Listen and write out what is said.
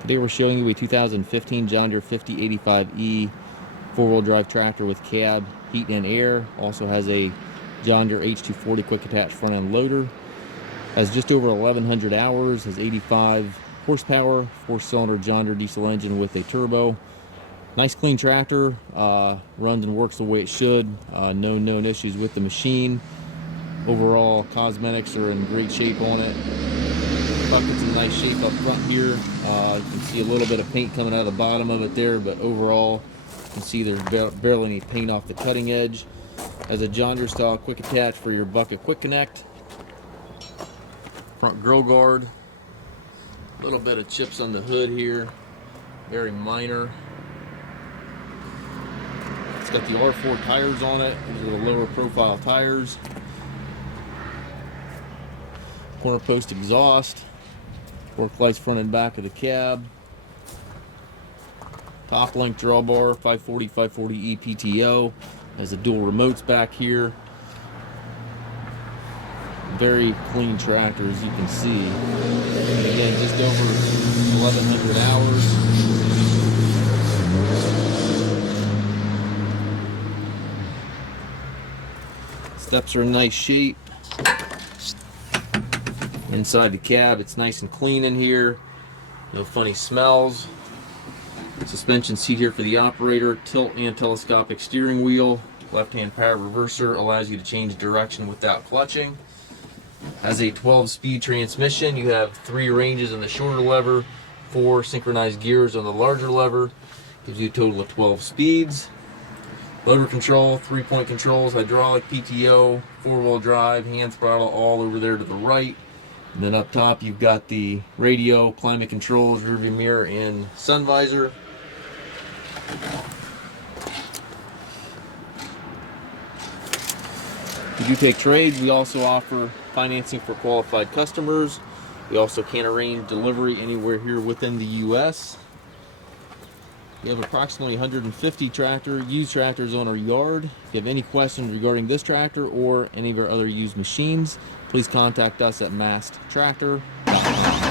Today we're showing you a 2015 John Deere 5085E four-wheel drive tractor with cab, heat and air. Also has a John Deere H240 quick attach front end loader. Has just over 1,100 hours, has 85 horsepower, 4-cylinder John Deere diesel engine with a turbo. Nice clean tractor, runs and works the way it should. No known issues with the machine. Overall cosmetics are in great shape on it. Bucket's in nice shape up front here. You can see a little bit of paint coming out of the bottom of it there, but overall you can see there's barely any paint off the cutting edge. Has a John Deere style quick attach for your bucket quick connect. Front grill guard. A little bit of chips on the hood here, very minor. It's got the R4 tires on it. These are the lower profile tires. Corner post exhaust. Fork lights front and back of the cab. Top link drawbar, 540/540E PTO. Has the dual remotes back here. Very clean tractor, as you can see. And again, just over 1,100 hours. Steps are in nice shape. Inside the cab, it's nice and clean in here. No funny smells. Suspension seat here for the operator. Tilt and telescopic steering wheel. Left-hand power reverser allows you to change direction without clutching. Has a 12-speed transmission. You have 3 ranges on the shorter lever, 4 synchronized gears on the larger lever. Gives you a total of 12 speeds. Motor control, 3-point controls, hydraulic, PTO, 4-wheel drive, hand throttle all over there to the right. And then up top you've got the radio, climate controls, rear view mirror, and sun visor. We do take trades. We also offer financing for qualified customers. We also can arrange delivery anywhere here within the U.S. We have approximately 150 used tractors on our yard. If you have any questions regarding this tractor or any of our other used machines, please contact us at masttractor.com.